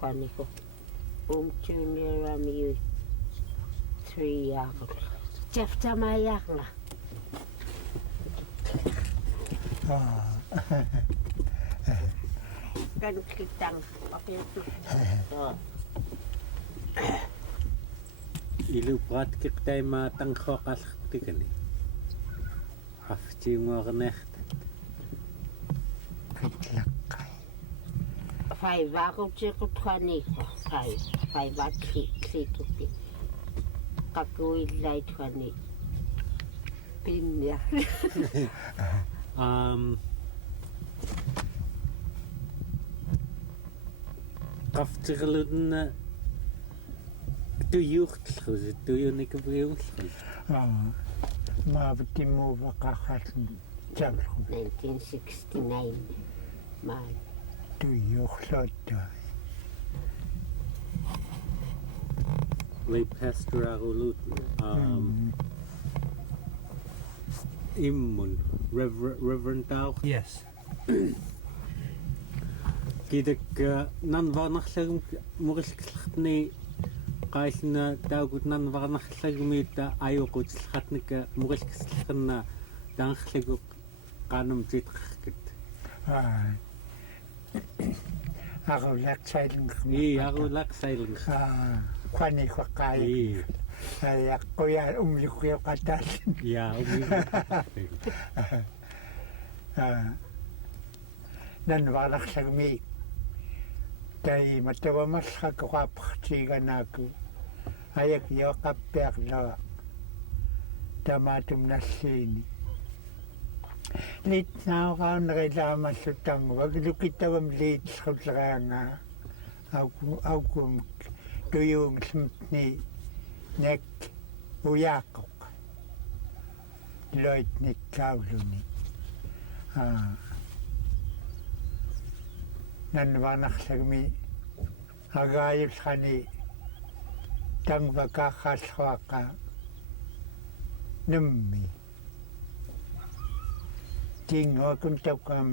Qaneryaramek Junior-aam 3 years old. Taftamayaqna. Kan kitang papitu. Iluprat kiktay matangqoqallertikani. Qavcinek. Faivarucimeggnek. Faivarucimeggnek. Qakuillaitqanik. Pinja. Qavciqlunna tuyuurteqarraallerminek tuyuurteqarraallerminek. Maavtimuvaqaqarlun tavlu 1969. Maan. tuyuurluttua. Late pastoral immun Reverend Tau. Yes. Kidak Nanvarnarrliim murillertni qailna taugut Nanvarnarrliimita ayuqucillranek murillerna taangerluku qanemcitesqelluku. Arulaqsailingermi. Arulaqsailingermi. Qaneryaramek. Ayaqquya umliqqiqatallin. Nanvarnarrliimi tai matavamalqaqoqaappartiganaaku ayak yoqappiarlua tamaatumnalliini iluitnaurvigmi tangvaurluni iiliitni Uyaqum tuyuurteqarraallerminek Uyaquq Lloyd Nick Nanvarnarrliimi agayutullermeggnek tangvaurluni nummi tingokum taqam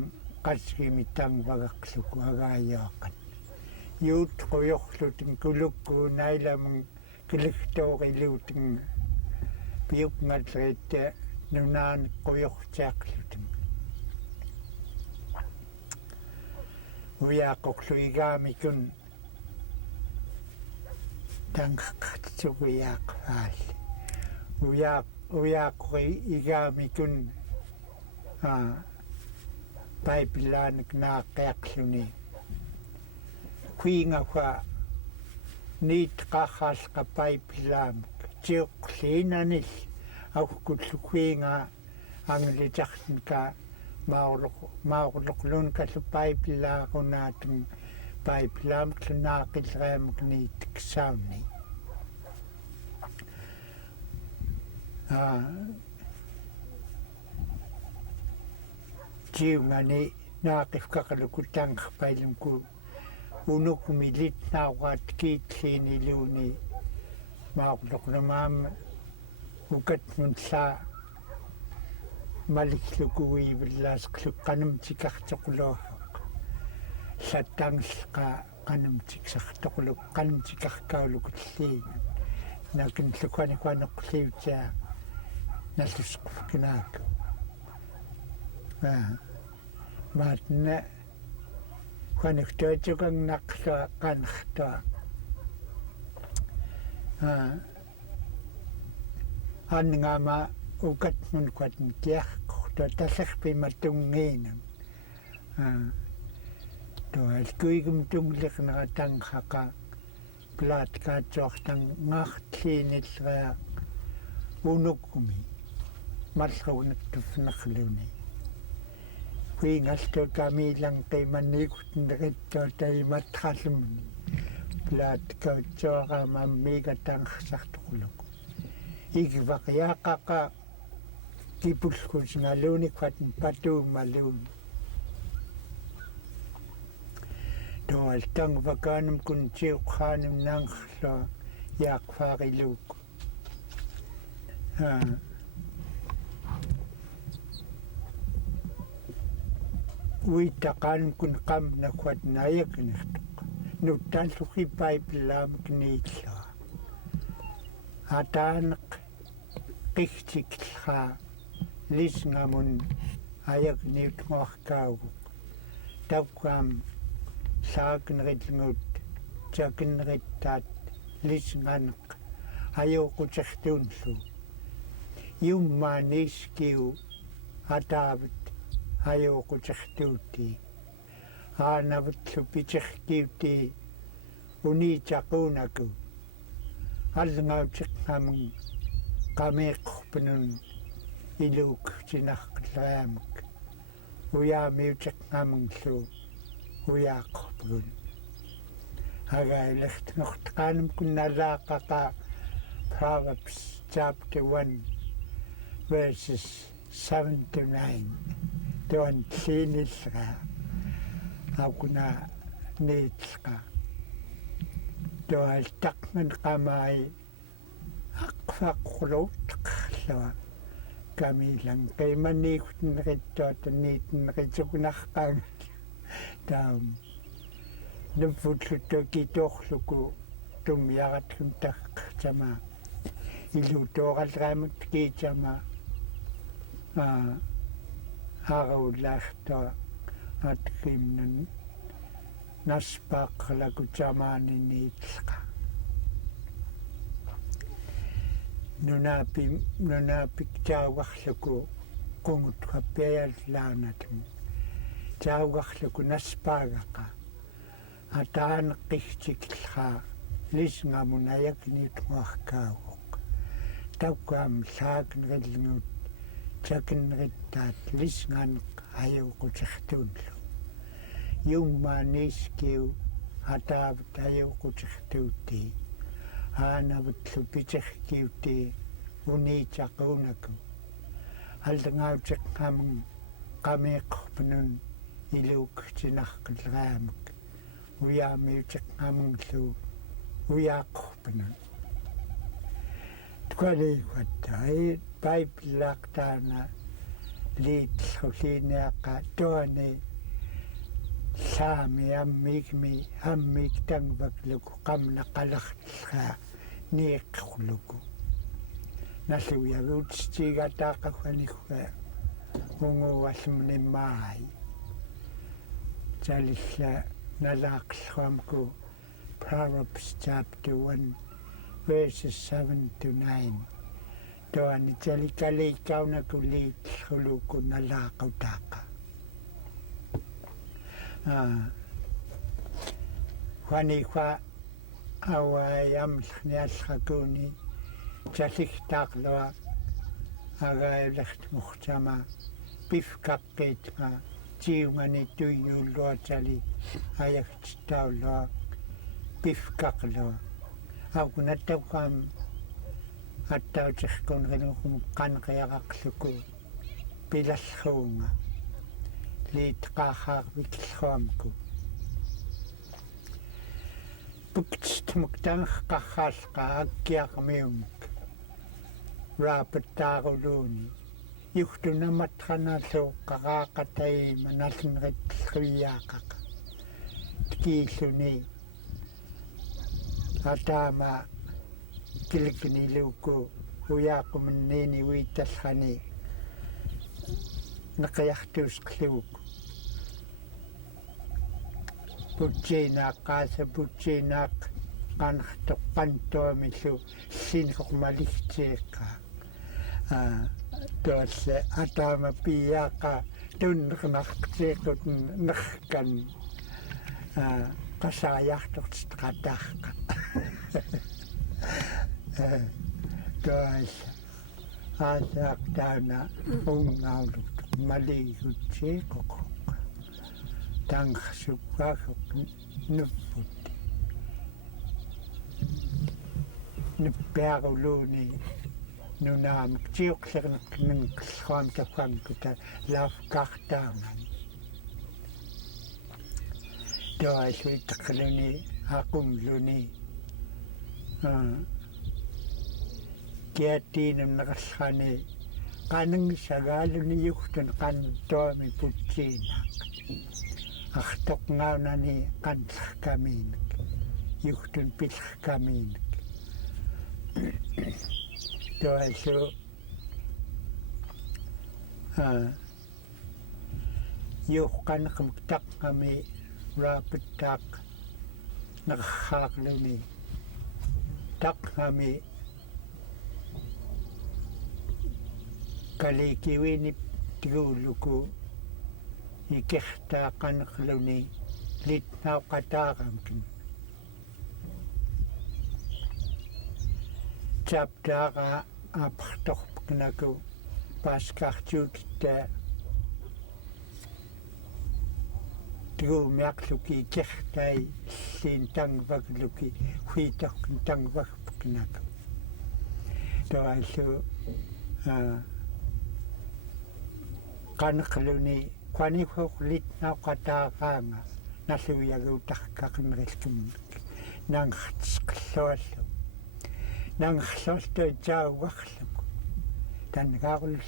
qasgimi tangvaurlluku agayuaqan yuutquyurlutin kulukku nailamun kiligtooriluutin pivkenani nunaaneqquyurtiaqlutin Uyaquq igamikun tangqarturuarluku Uyaquq igamikun paipilanek naaqqiaqluni kuingaqa niiteqerraarucimeggnek paipilamek tiuqqliinanil aqullukuinga anglillermini maurlumi kallu paipilaaqunaatum paipilamek naaqqillaremek niiteksauni tiungani naaqifkaqaluku tangerpailumku unuut ilitnaurvigmi maurlumi ukatnunla malikluku iivillaasqlu qanemcitesqelluku sattangelqa qanemcitesqelluku qanemcitesqelluku nakinlluqaniqaneqqliutia nallusqufkinaaku maatna qanertuatuqannaqlua qanertua anngaama ukatnun quatnkiarqortua tallerpimatungiinam toalkuigum tunglernerqa tangqaqa pelatekamek unukkumi malluunattuffnerluni kuingaltu kamiilanqimanniikutnerittua taimatrallumni pelatekamek ammiga tangersartoqluku igvaqiaqaqa kipulkusngaluni quatn patuummaluni toal tangvakaanum kun tiuqqaanum nangerlua yaaqfaariluku uitaqaanum kun qamna quatn ayaqnertuq nuttalluqi paipillaamik niitllua ataaneq qigtiklraa lisngamun ayaqniutngorkaaguq tauqqaam saaqnerillngut takinerittaat lisnganeq ayuqucillranek yummaaniiskiu ataavat ayuqucillruuti aanavutlu pitirkiuti uniitaquunaku аллангаутеққамун qamеққорпанун илууккутинарқиллераамак уяамиутеққамунлу уяаққорпагун агаилертнортеқаанам кунналааққақа Proverbs chapter 1 verses 7 to 9 туан тлиниллера акуна неитлқа туалтақман qamai aqfaqquloorteqarlua kamilang qimaniigutnerrittuat niitnerritukunarqaanga taam nupputluttu kitoorluku tummiaratlum taqqtama ilutoralraamut kiitama aarullaartua atkimnan naspaaqlaku tamaani-llu nunapik tauarluku qungut qappiallaanatum tauarluku naspaagaqa ataaneqqigtiklraa lisngamun ayaqniutngorkaaguq tauqqaam saaqnerillngut takinerittaat lisnganeq ayuqucillranek yummaaniiskiu ataavat ayuqucillruuti aanavutlu pitirkiuti uniitaquunaku аллангааутеққамун qamеққорпанун илууккутинарқиллерааmak уяамиутеққамунлу уяаққорпанун tukaliikuattai paipillaaqtaana liitlulliiniaqa tuani saami ammik tangvaurluni qamnaqalartillraa niiqqerluku nalluyaguutstiigataaqaffaniqua unguallumnimmaai talilla nalaaqillruamku Proverbs chapter 1 verses 7 to 9 tuani talikaliikkaunaku liitluluku nalaaqutaaqa Juaniqua awayamllniallrakuni talligtaaqlua agayulertmurtama pivkaqqitma tiungani tuyuulluatali ayagtittaullua pivkaqlua aukunattauqaam attauterkunrilukum qaneryaraqluku pilallruunga liitqaarraarvikillruamku puktmuktanqarraalqa akkiarmiumik raapattaaruluni yuhtunamatranallu qaraaqataima nallinritlluiaaqaqa tikiilluni ataama kilkiniluku uyaqumniini uitallrani neqiartuusqluku putsiinaaq qanertoqqantuamillu sinqormaligtiiqqa tualle ataama piiaaqa tunnernertiiqut nerkan qasaajartortitqataarqa tualle aataaqtaana ungauluk maliigutiiqoq tangsuqqaaguq nupput nuppiaruluni nunaamik tiuqlernerningqillruam taqqamkuta laafkaartaangani tualluiteqluni aqumluni kiattiinunneqallrani qanengsagaaluni yugtun qantuami putsiinaaq artoqngaunani qanllerkaminek yuhtun pillerkaminek toallu yuqqanqamik taqqami raapitaq nerhaarluni taqqami cali-llu tiguulluku ikertaaqanerluni elitnaurqataaramkin chaptaaqa apartorpknaku paasqartuutitta tiguumiaqluki ikertai lliin tangvagluki huitorkin tangvagpknaku toallu qanerluni qanihuq elitnaurqataaraanga nalluiaguutarqaqnerillumnik nangertesqelluallu nangerluallu taauarluku tangvaurluni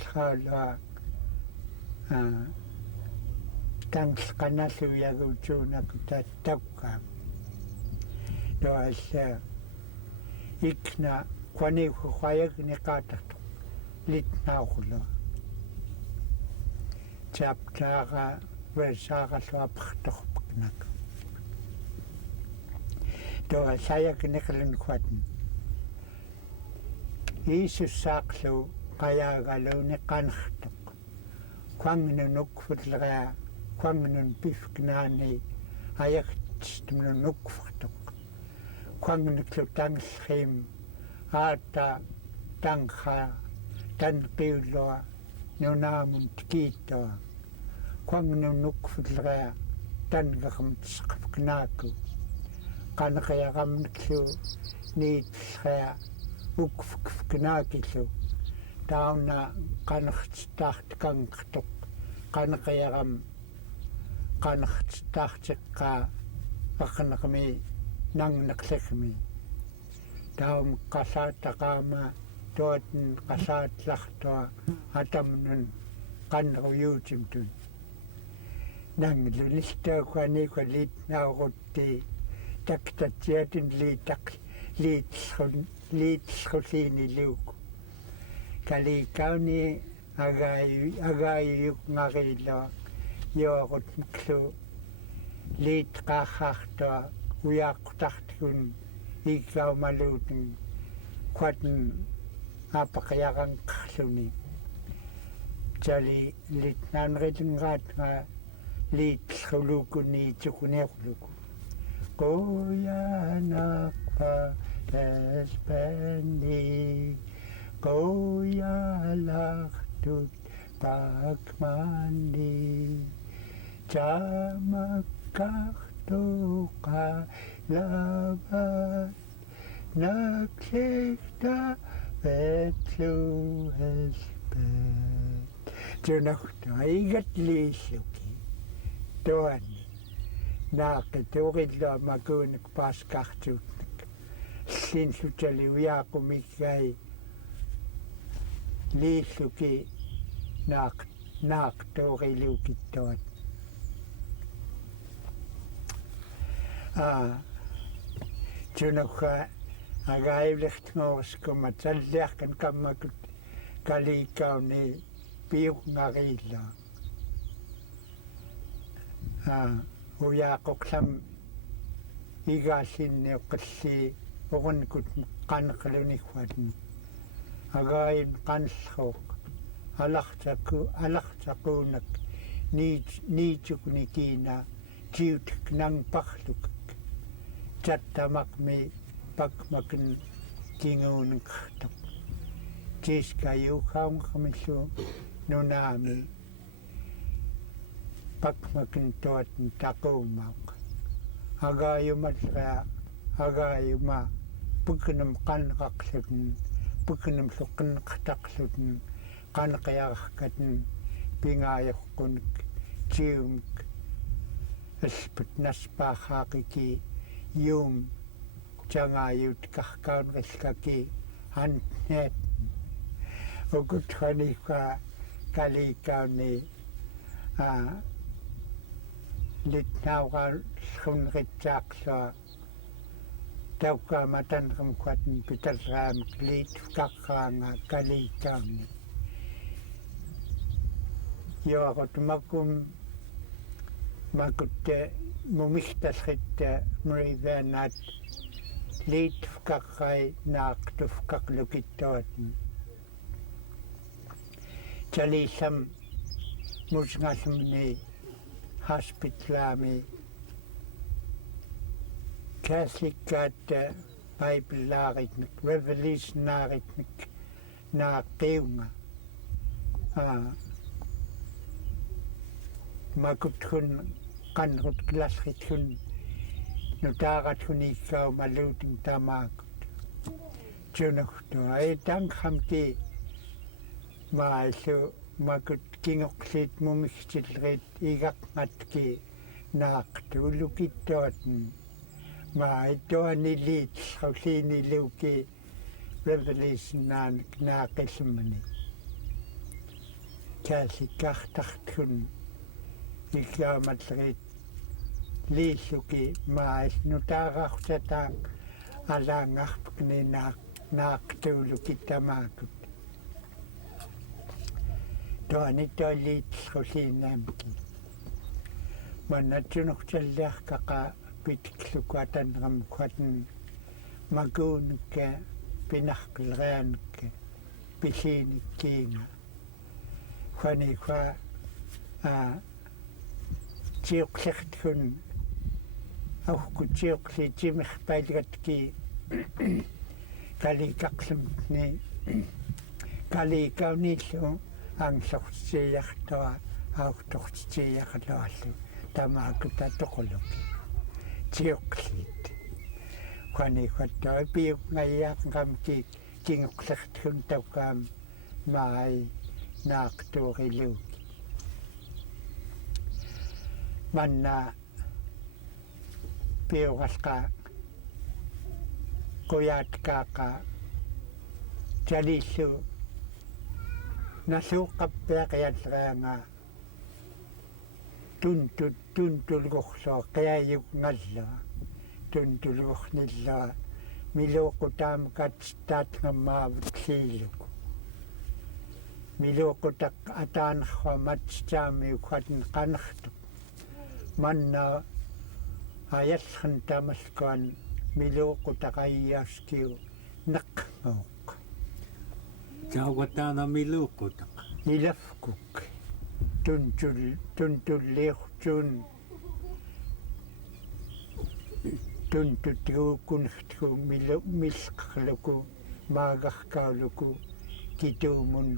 tangqanalluiaguutuunaku tattaukkaa toalla ikna qanihuq ayagniqaatartu elitnaurlu chaptaaqa versaaqalluapartorpknaku toa sayakniqlunquatn iisussaaqlu qayaagaluuni qanertoq quangnunukfutleria quangnun pivkenani ayagtistumnunukfertoq quangnuklu tangllerriim aata tangha tanqiullua nunaamun tikiittua quangnunukfutleria tangermtesqepknaaku qaneryaramaklu niitellria ukfknaakillu tauna qanertitaartikanqertoq qaneryaram qanertitaartiqqaa aqnermi nangnerllermi taum qallaataqaama tuatin qallaatlartua atamnun qanneruyuutimtun nangluniltauqaniku liitnaurutti taktatsiatin liitellrulliiniluuku kalikauni agayuqngarilua yoorutmiklu liitqaarraartua uyaqtartikun igaumaluutun quatn apaqyaranqerluni tali elitnaurvigmi liitellrulukuniitukuniarluku qoyanaqpa espenni qoyalartut pakmani tamakkartuqa lavat naklekta vetlu espet tunaqta igatliilluki tuan naaqituuqillua makuunik paasqartuutnik llinlutali Uyaqumiggai liilluki naaqtuuqilukittuat tunukka agayullertngorskuma talliarkan kammakut kalikauni piuqngarilla Uyaquqlam igaallinniuqqalli urunkut qaneqluniqquatni again qanllruuq alartaquunak niituknikiina tiutik nangparluk tattamaqmi pakmakin kinguuneqartoq tiiskayuuqaunqamillu nunaami pakmakin tuatin taquumauq agayumalria agayuma puknum qanqaqlutun puknum luqqinqartaqlutun qaneryararkatun pingayuqqunik tiumik elput naspaaqaaqiki yum tangayutkarkaunrillkaki antnet ukutqaniqa kalikauni elitnaurvigmi taukaamatanramquaten pitalraamek liitqarraanga cali-llu yoaqutmakum makutte mumihtalritta murivaanaat liitqarrai naaqtufqarlukittuatni talillam musngallumni hospitalaami Catholic Bible-laaritnek Revelation-laaritnek naaqqiunga makutkun qanrut kilasritkun nutaarathuniikkaau maluuting tamaakut tunuhtu ai tankhamki maillu makut kingoqliit mumigtillerit igaqngatki naaqtu ulukittuatn maitoaniliit qavcineluki Revelation-naanek naaqillumani kaasikkartartkun ikkaamatleriit liilluki mail nutaarartataaq alaangarpukni naaqtuuluki tamaakut toanitoiliit qavcineamki mannatunurtalliarkaqa pitkluku atanramquaten maguunekka pinarqilleraanekka pilliinikkiinga quanikua tiuqlertkun auqutiuqlitimirpailatki kalikaqlumni kalikaunillu angsortiartoa auqtortiarluallu tamaakutta toquluki tiuqlit quaniquattoi piuqngayyaaqngamki kingoqlertkun taukaam maai naaqtuurilluuki manna piuqalqa quyaatqaaqa cali-llu nasuuqqappiaqialleraanga tuntulgorlua qiayugnallua tuntulgornillua miluuqutaamakat taatngammaavut liiluku miluuqutaq ataanerruamat taamiuqaten qanertuq manna ayallran tamalkuan miluuqutaqayyaskiu neqqauq Jawataana miluuqutaq ilafkuk tuntulliurtuun tuntutiukunnertuku milqerluku maagarkauluku kituumun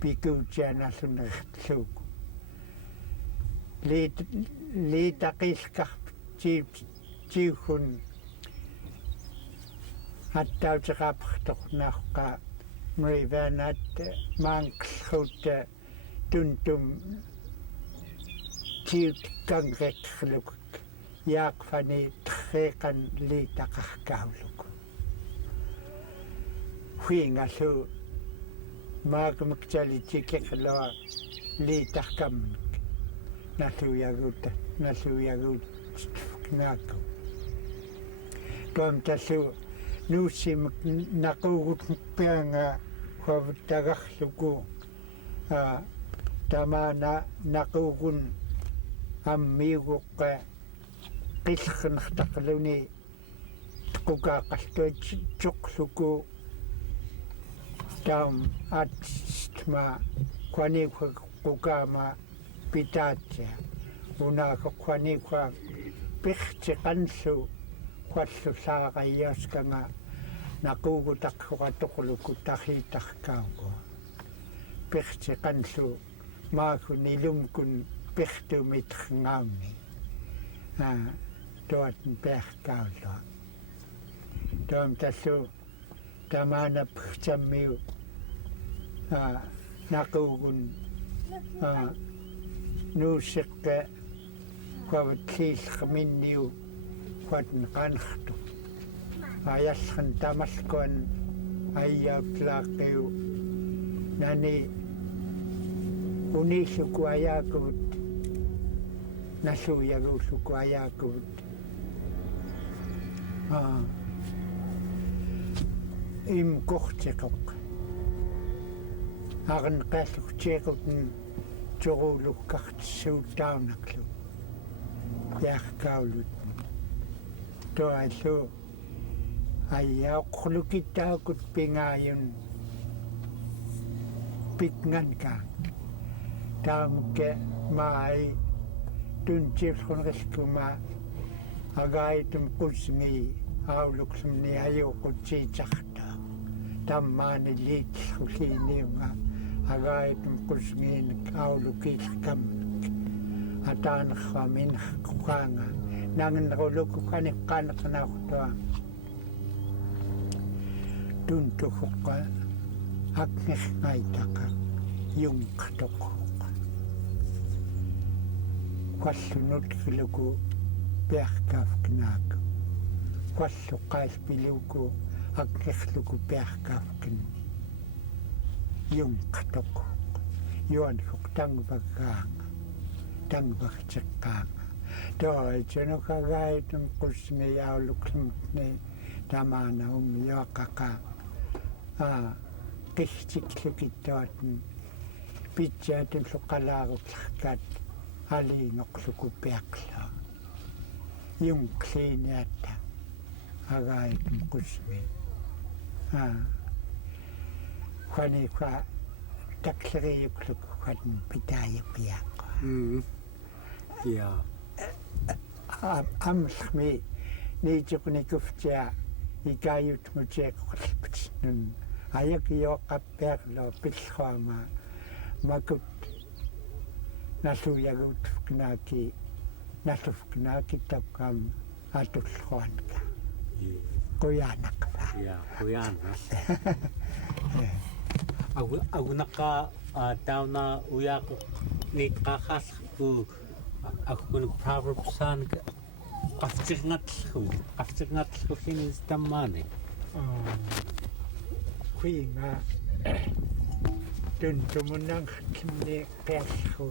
pikuutianallunerertluuku liitaqilkartiuhun attauteqapertornaarqa murivaanaat maanqerruut tuntum tuyuurteqarraallerminek yaaqfani treeqan liitaqarkauluku huingallu maakamiktalitikerlua liitarkamnek nalluyaguutnaaqu tuamtallu nuussimak naquugutpianga huavuttagarluku tamaana naquugun ammiuguqqa qillqernertaqluni tuqaaqaltuat tuqluku taam atma quaniqa qukaama pitaatsia unaqa quaniqa pirtiqanllu quallu saaqayyaaskanga naquugutaqquqatoqluku tahiitarkaaqua pirtiqanllu maakun ilumkun pirtumiterngaamni tuatn perkaallua tuamtallu tamaana pirtammiu naquugun nuusiqqa quavutliillqerminniu quatn qanertu ayallran tamalkuan ayyautlaaqqiu nani uniilluku ayaakuvut nasuuyaguulluku ajaakuvut imkorteqoq arnqaalluqtiiqutun turuulukkartissuuttaunaqlu yaarkaulut toallu ayauqlukittaakut pingayun piknganka taamukke maai tuntiulquneriskuma agayutum qusmi auluqsumni ayuqucillranek tamaani-llu agayuttum qusmiinek auluqillramek ataanerraminnerquqaanga nangenneruluku qaneqqaaneqnaortua tuntuqoqqa aknerngaitaqa yungqtoqoq qallunutqluku piarkaafknaaku qalluqaaspiluku aknerluku piarkaafkin yungqtoq yuanquq tangvaggaanga tangvarteqqaanga toitunukagayutum qusmi auluqlumutni tamaana Uyaquqa qihtiklukittuatun pitsaatulluqalaaruqlarkat aliingoqluku piaqla yungqliiniatta agayutum qusmi qaniqa takleriuqluku qatun pitaayapiaqqa Ja. amlmi niiteqnikuftia ikayutmutiaqorlputnun ayakiyoqappiarlo pillruama makut nallufknaaki takkam atullruanka quyanaqpa Ja, Uyana. Agunaqa tauna Uyaquq niiteqarraallerku akkunuk Proverbsaanik qavcinerngalluni tamaani quinga tuntumunanqtimni qiallru